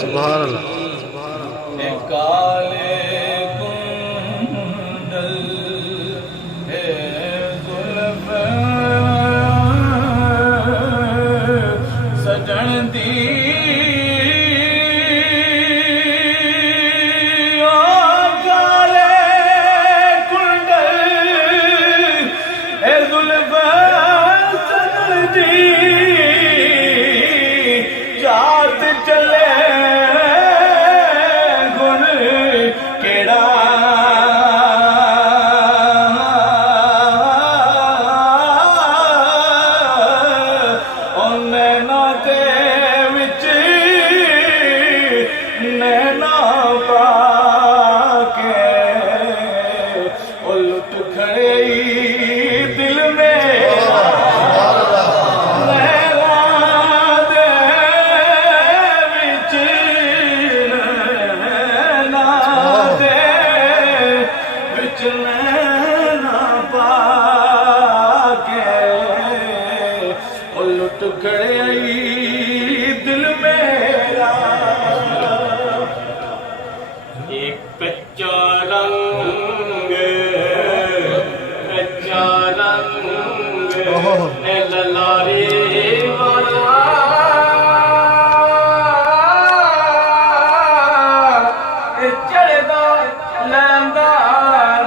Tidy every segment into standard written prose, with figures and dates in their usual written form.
सुभान अल्लाह। काले कुंडल है जुल्फ सजन दी काले कुंडल है जुल्फ सजन दी जात चले लुट गई दिल मेरा एक कच्चा रंग ललारी वाला चढ़दा लैंदा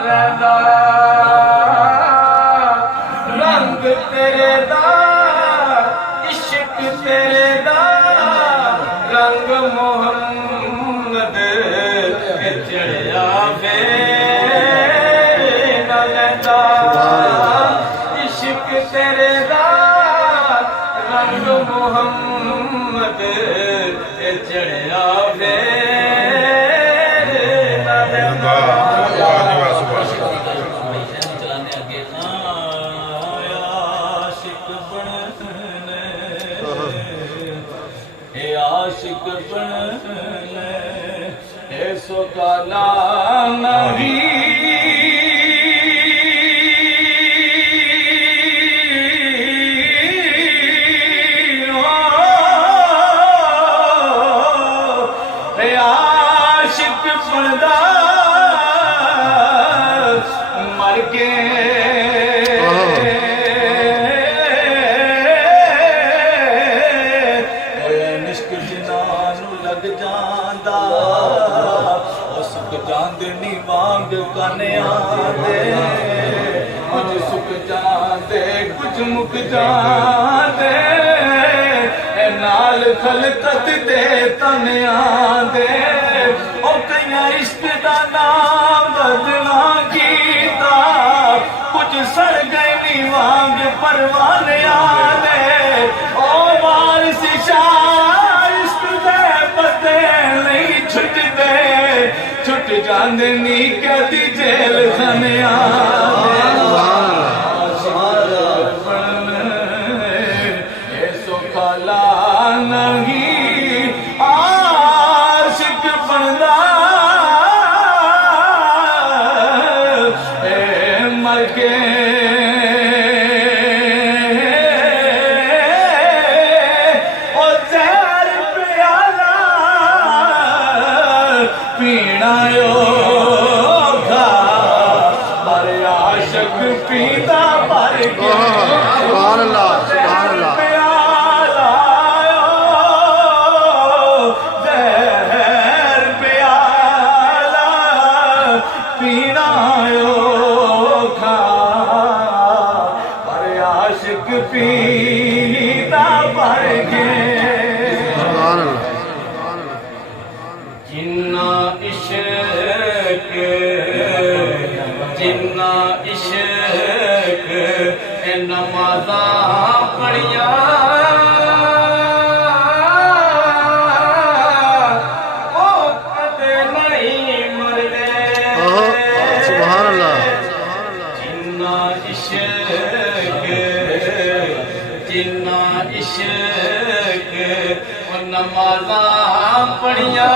रहंदा रंग तेरे दा तेरे दा रंग मोहम्मद चढ़िया वे न लैंदा इश्क तेरे दा रंग मोहम्मद चढ़िया वे न लैंदा आशिक बने ऐसो काला नहीं आशिक बनदा मर के चांदनी वांग कन्या दे कुछ सुख जाते कुछ मुक जाते नाल खलकत दे तनिया दे ओ कईया इश्क दा नाम बदला कीता कुछ सड़ गए नी वांग परवाने दे ओ वारिस शाह इश्क दे पते नहीं छुटदे छुट जांदे नी कदी जेल खाने ऐसो काला नहीं आशिक बनदा मर के पीनायो खा पर आशिक पीता पर सुभान अल्लाह सुभान अल्लाह जहर प्याला पीनायो खा पर आशिक पीता पर जिन्ना इश्क नमाज़ा पढ़िया ओ कदे नहीं मरदे सुभान अल्लाह जिन्ना इश्क नमाज़ा पढ़िया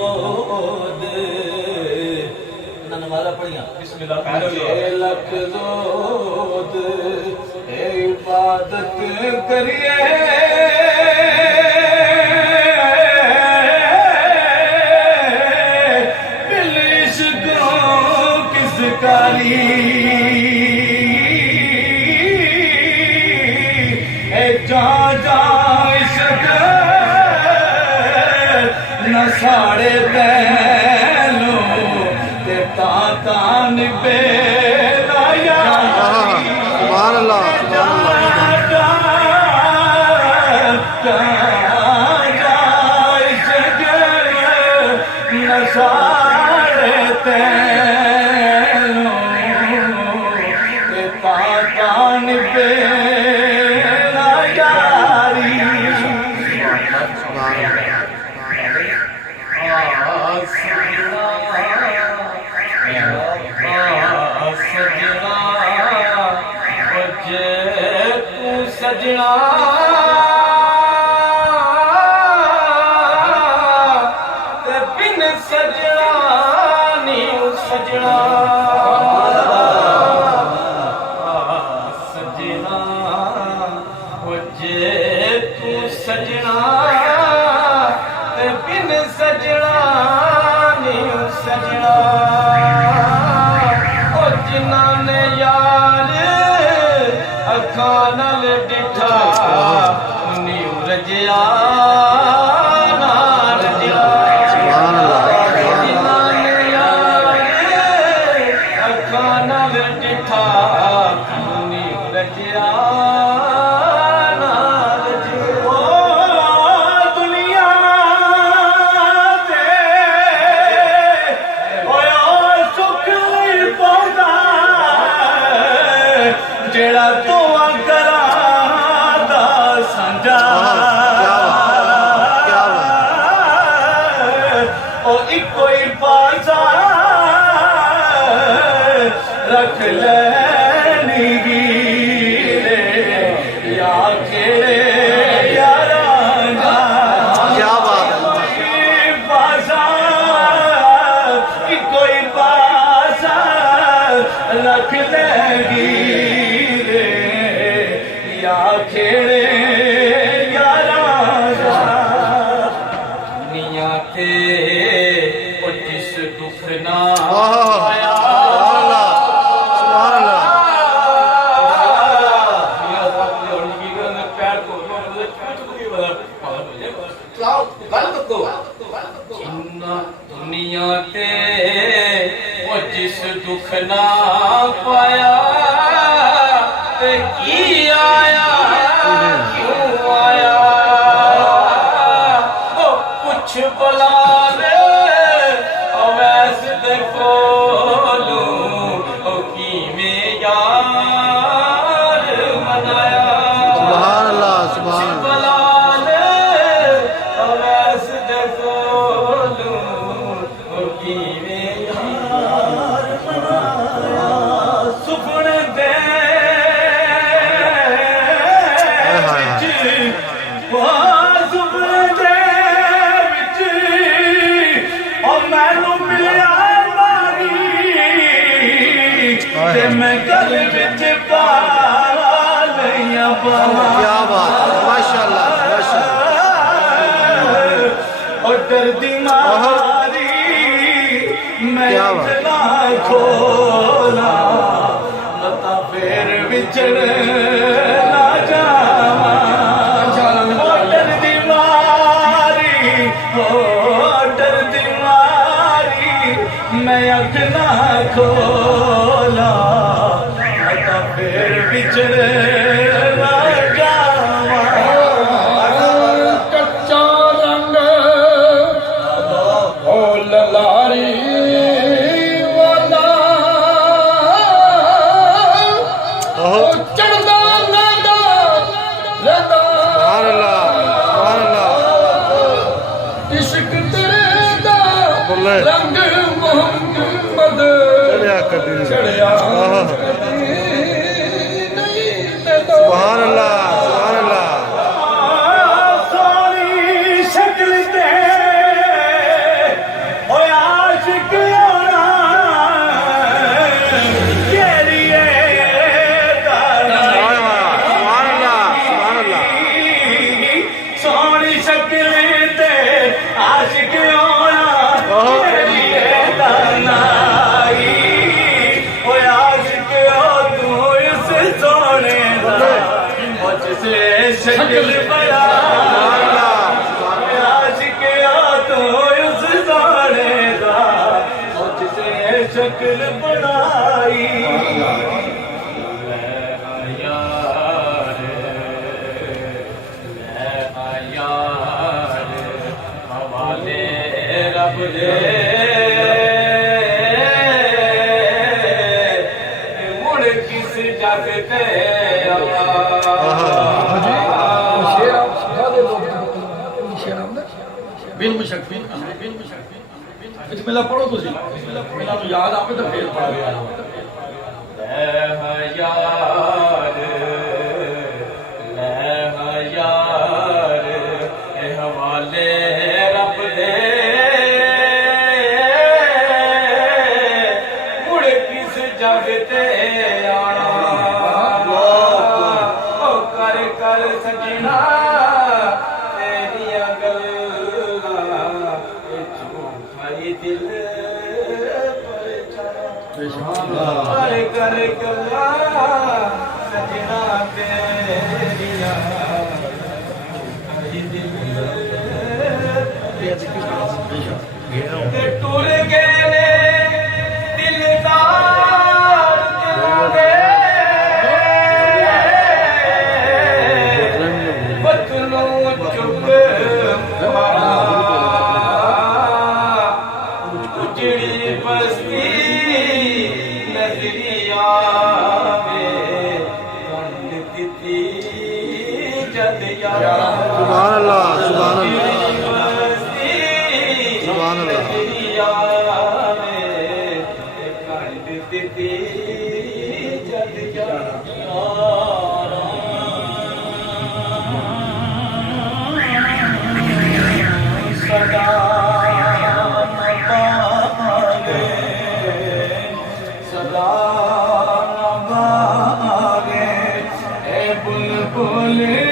जोद ना नमाज़ा पढ़िया बिस्मिल्लाह लख जोद इबादत करिए दिल इश्को किस कारी जा जा इश्क न साड़े तैलो ते तान पे सुभान अल्लाह सारे तैलो ते तान पे सजना ते बिन सजना नी सजना सजना जे तू सजना ते बिन सजना नी सजना ओ जिन्ना ने यार अखां नाल डिठा उन्नी रजिया ना रजिया सुभान अल्लाह जिन्ना ने यार अखां नाल डिठा उन्नी रजिया ना रजिया ओ दुनिया ते ओए सुख पौदा जेड़ा तू करा दा संजा क्या बात ओ इको ही पासा रख लेनी गिरे या केड़े यारा क्या बात पासा इको ही पासा रख लेगी खेड़े यारा दुनिया के ओ जिस दुख ना आया सुभान अल्लाह दुनिया के ओ जिस दुख ना पाया ते की आया क्यों आया ओ कुछ बुला ले अवैस दे कोलू ओ कीवें यार मनाया सुभान अल्लाह सुभान अल्लाह बुला ले अवैस दे कोलू ओ कीवें यार मनाया सुपने दे सुपने दे विच ओ मैनू मिलिया मारी ते मैं गल विच पा लिया क्या बात माशाअल्लाह माशाअल्लाह ओ डरदी मारी मैं क्या बात। इतना खोला लता फेर विचड़ ना जावा ओ डरदी मारी ओ डरदी मारी मैं अख ना खोला लता फेर विचड़ ना जावा कच्चा रंग ओ ललारी वाला ओ चढ़दा नादा लदा सुभान अल्लाह इश्क तेरे दा बोले रंग मोहम्मद चढ़िया कदी चढ़िया सुभान अल्लाह सुभान अल्लाह सोनी शक्ल ते शक्ल बड़ा आशिक तो उस जाने दा मुझसे शक्ल बनाई हवाले रब दे मुड़ किस जग ते शेर आप सिखा दे दो शेर आंदा बिन मुशक्की बिन मुशक्की बिस्मिल्लाह पढ़ो तुसी बिस्मिल्लाह तो याद आवे तो फिर पढ़ा गया यार हवाले रब दे मुड़ किस जग ते आना ओ कर कर सजना तेरिया गल्लां झूठाई दिल कर कर गल्लां सजना तेरिया टूर गए ने दिलदार बतनों चुप उजड़ी बस्ती नजरिया में कंड दिती जद यार सुभान अल्लाह सुभान अल्लाह सुभान अल्लाह बोले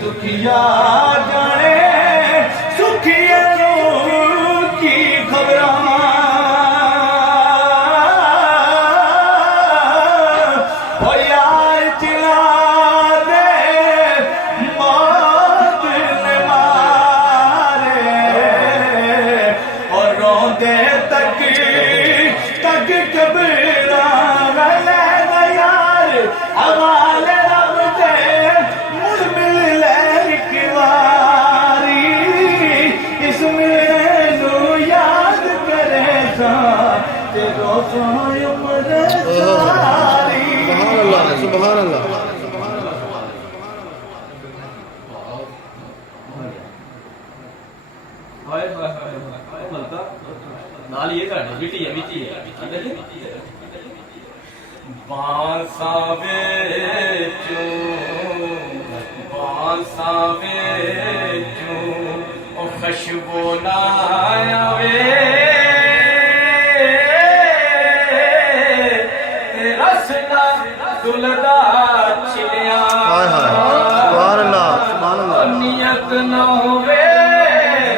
दुखिया जाने सुखिया की खबर यार चिला दे मौत ने मारे और रोंदे तक कबीरा ले यार हवाले रब दे मुड़ मिल ले एक बारी इसमें नु याद करे सा तेरो उम्र सारी सुभान अल्लाह नाल ये कर मिट्टी है बांसावे चू ओ खुशबू ना आवे रसना दुलदा छिलिया हाय हाय सुभान अल्लाह नियत ना होवे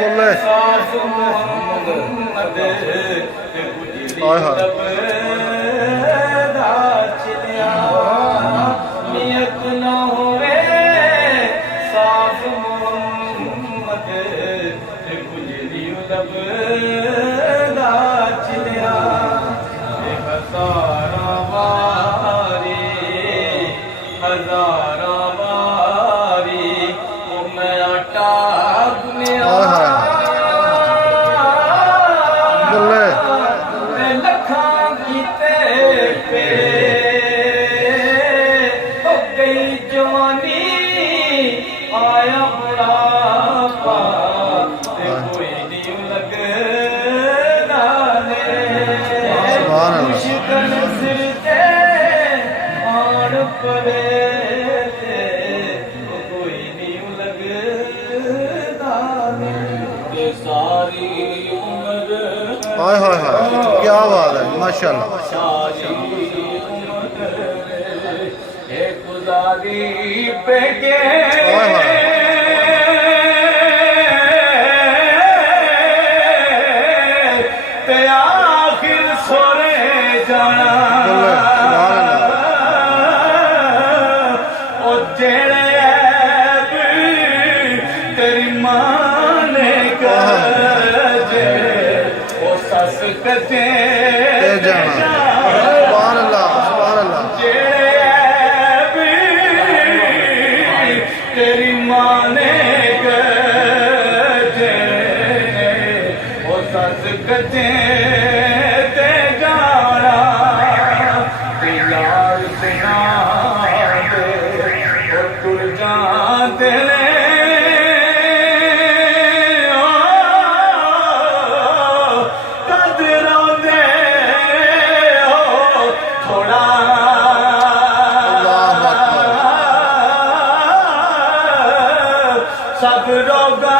बोले साफ मोहम्मद हाय हाय नियत ना होवे साफ मोहम्मद गुजरी लब दाचिया हजारा बारी ओ मैं आटा गुनिया बोले लखा कीते पे हो गई जवानी आया बुढ़ापा कोई नहीं लगना सुभान अल्लाह मुश्किल सिर हाय हाय हाय क्या बात है माशाल्लाह सारी एक गुजारी पे के हाय हाय ते आखिर सोरे जाना ओ जेड़े ऐब तेरी मां ने करे ओ सस कते जाना सुभान अल्लाह जेड़े ऐब तेरी मां ने करे ओ सस कते ते जाना ते यार सुना दे ओ टुर जाते ने सब रोगा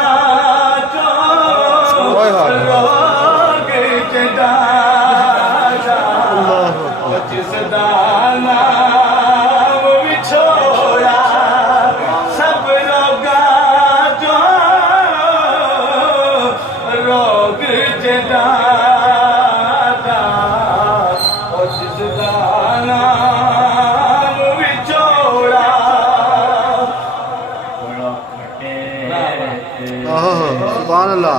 रोग जदा जिसदा नाम विछोड़ा सब रोगा रोग जदा जिसदा नाम विछोड़ा सुभान अल्लाह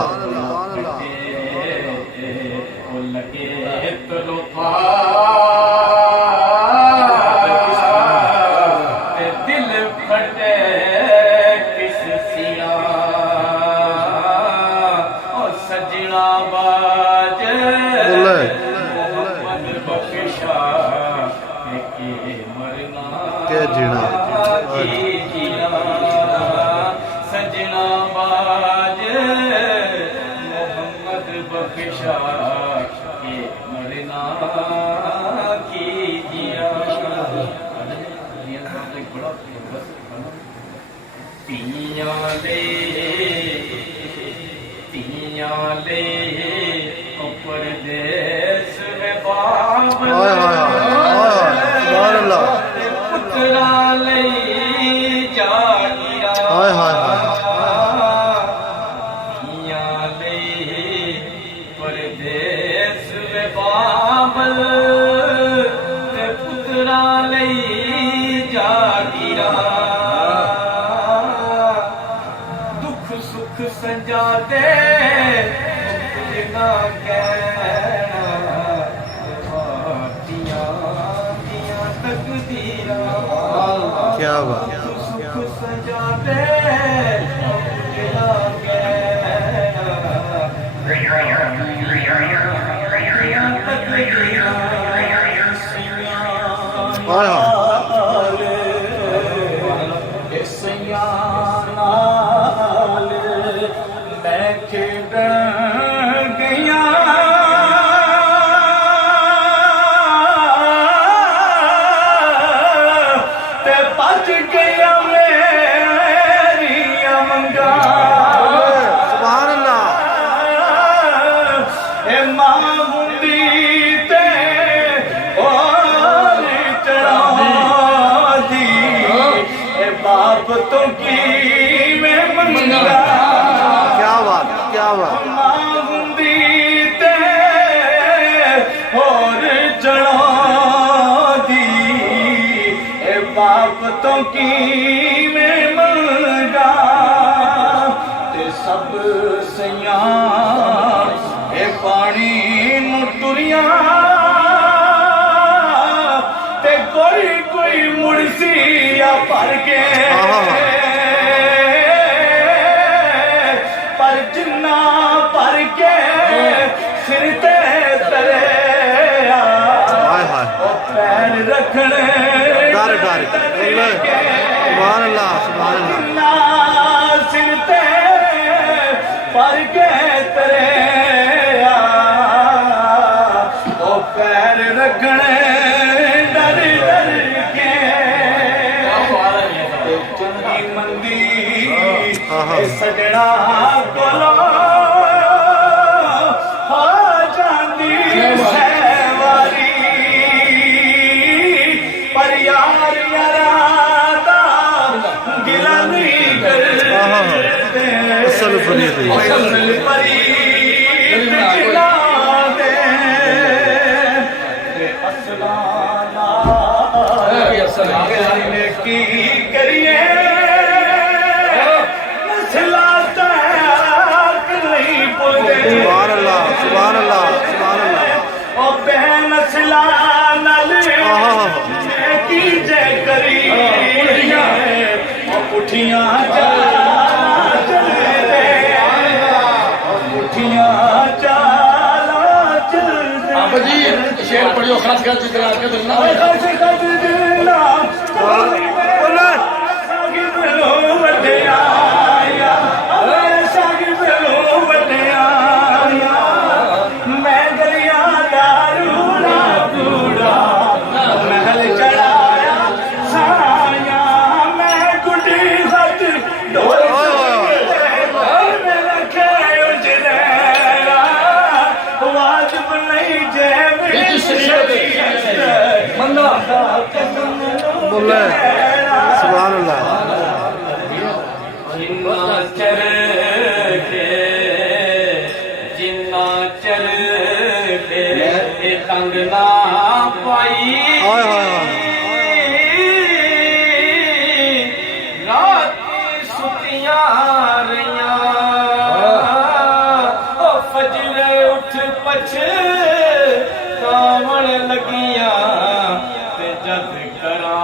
दिल फटे किस सिया और सजना बाज मोहम्मद बख्शा के मरना के जीना की जीना सजना बाज मोहम्मद बख्शा के मरना की जिया तियां ले परदेस में बाप हाय हाय हाय सुभान अल्लाह पुत्रा ले जागिरा हाय हाय हाय तियां ले परदेस में बाबल पुत्रा ले जागिरा दुख सुख संजा दे ना कहना दिया तकदीरा क्या बात सुख सजा दे ना कहना दिया तकदीरा हाय हाय मैं खेड गया ते बच गया मेरी मंगा सुभान अल्लाह ए मां मुंदी ते और चढ़ा दी ए बाप तो की मैं मंगा क्या बात मां मुंदी ते और चढ़ा दी ए बाप तो की मैं मंगा ते सब सैया ए पानी नु तुरिया ते कोई मुड़सी या भर के पर जिन्ना भर के सिर ते तले हाय हाय पैर रखने डर सुभान अल्लाह जिन्ना सिर ते भर के तले ओ पैर रखने डर के चंगी मंदी सजना बोलो हो जा फरीद है। की करिए मसला तक नहीं बोलते सुभान अल्लाह, सुभान अल्लाह, सुभान अल्लाह। ओ बेमसला नल की जय करी ओ पुठियां चलते पुठियां चाला चलते आप जी शेर पढ़ियो खास कर जितना आपके दिल ना बोले सुभान अल्लाह। जिन्ना चल के तंग ना पाई हाय हाय हाय। रात सुतियां रहियां ओ फजरे उठ पछ कावण लगियां ते जद करा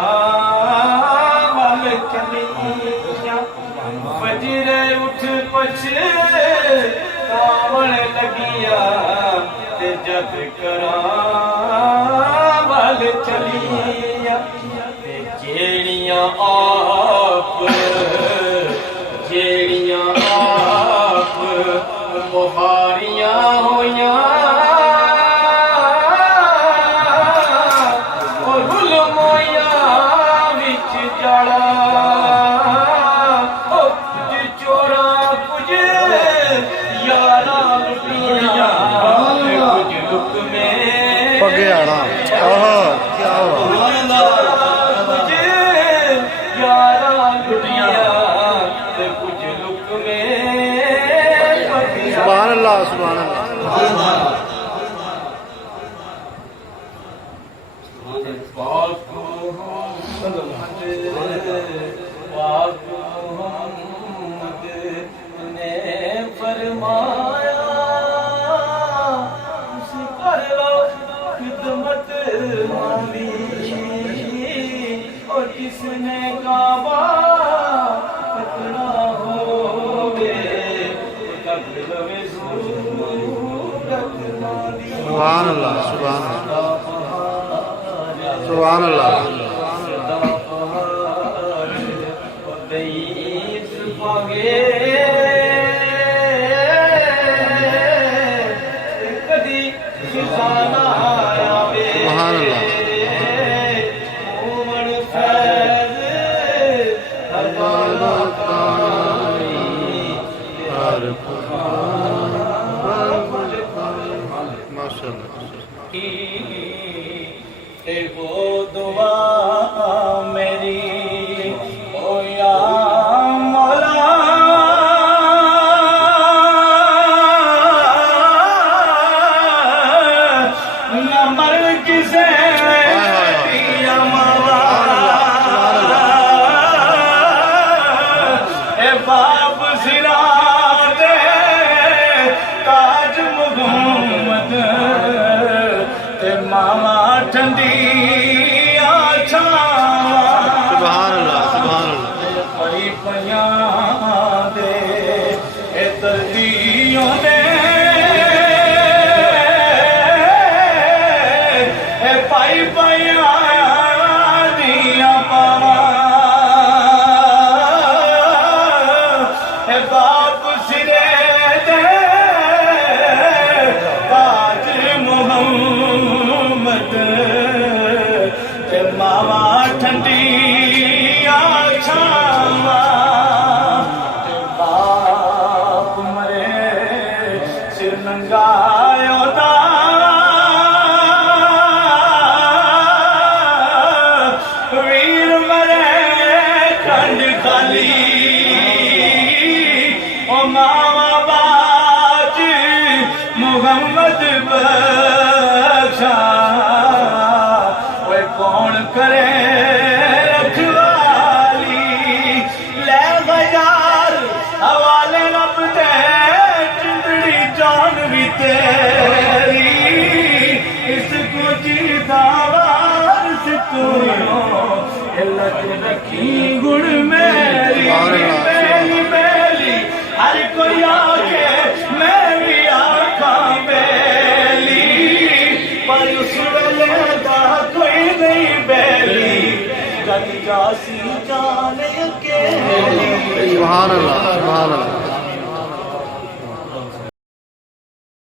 वल चलियां फजरे उठ पछ कावण लगियां ते जद करा वल चलियां ते जेड़ियां आप बुहारियां होइयां पगे आना क्या हुआ। सुभान अल्लाह, सुभान अल्लाह। फरमाया कर लो खिदमत माली और किसने काबा पकड़ा होवे कब्र सूरत माली। सुभान अल्लाह, सुभान अल्लाह, सुभान अल्लाह। वो दुआ मेरी ओ या मौला न मर किसे पिया मौला ए बाप सिरा दे ताज मुहम्मद ते मामा ठंडी सुभान अल्लाह, सुभान अल्लाह। पई पयां दे ए तरदियों दे ए पाई पयां दिया पावा ए बाप मोहम्मद बख्शा ओए कौन करे रखवाली ले गयार हवाले रब दे जिंदड़ी जान भी तेरी इसको जीता वारस तू अल्लाह ते रखी गुण मेरी मेरी मेरी हर कोई आके मैं भी आखा बेली पर उस वेले दा कोई नहीं बेली जग जासी जाने के सुभान अल्लाह सुभान अल्लाह